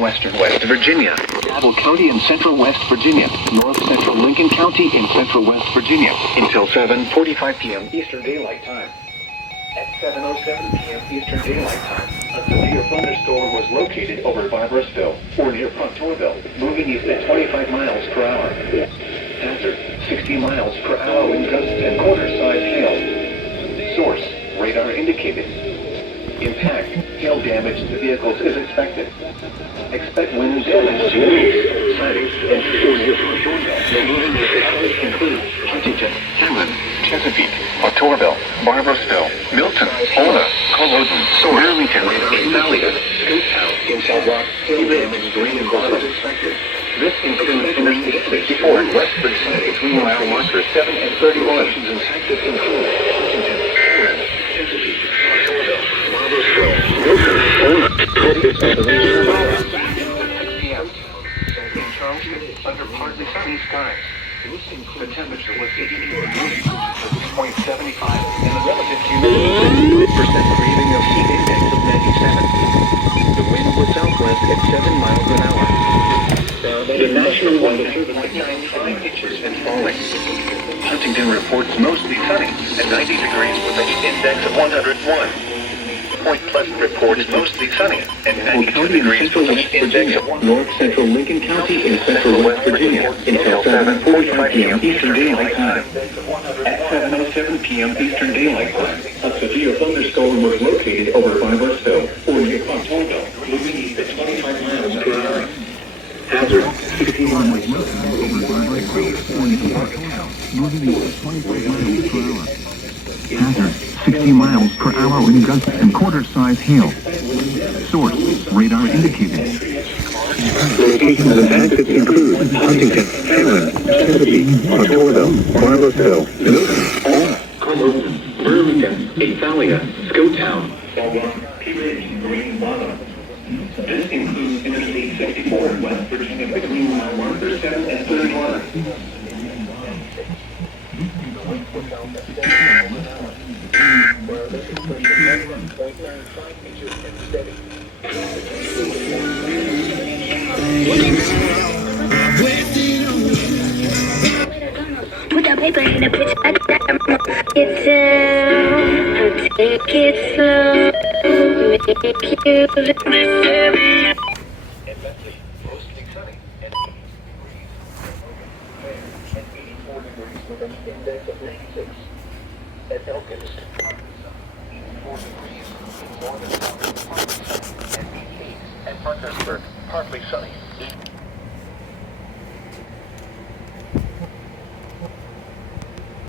western West Virginia, Cabell County in central West Virginia, north central Lincoln County in central West Virginia, until 7:45 p.m. Eastern Daylight Time. At 7:07 p.m. Eastern Daylight Time, a severe thunderstorm was located over Barboursville, or near Proctorville, moving east at 25 miles per hour. Hazard, 60 miles per hour wind gusts and quarter-size hail. Source, radar indicated. Impact, hail damage to vehicles is expected. Expect wind damage to roofs, sidings, and or near Proctorville. The moving areas include Huntington, Hammond, Chesapeake, Proctorville, Barboursville, Milton, Ola, Culloden, Burlington, Vandalia, Scooptown, in South Rock, hail damage, rain and water is expected. This includes Interstate 64 in West Virginia between mile markers 7 and 31. Infected include Huntington, Hammond, Chesapeake, Proctorville, Barboursville, Milton, Ola, Culloden, 6 p.m. In Charleston, under partly sunny skies. The temperature was 82 degrees, 6.75, and the relative humidity 50% breathing of heat index of 97. The wind was southwest at 7 miles an hour. The National Weather Service at 95 inches and falling. Huntington reports mostly sunny at 90 degrees with a heat index of 101. Point Pleasant reports mostly sunny at 92 degrees with a heat index of 1. North central Lincoln County in central West Virginia until 7:45 p.m. Eastern Daylight Time. At 7:07 p.m. Eastern Daylight Time, a severe thunderstorm was located over Barboursville, or near Proctorville, moving east at 25 miles per hour. Hazard, 60 miles per hour. Hazard, 60 miles per hour wind gusts and quarter-size hail. Source, radar indicated. Locations of hazards include Huntington, Hammond, Chesapeake, Proctorville, Barboursville, Milton, Ola, Culloden, Burlington, Vandalia, Scooptown, Green Bottom. This includes Interstate 64 in West Virginia between mile markers 7 and 31. Put the paper in the pitch. It's take it slow. Make you live myself. Mostly sunny and 84 degrees with an index of 96. At Elkins, 84 degrees in northern and 88 at Parkersburg, partly sunny.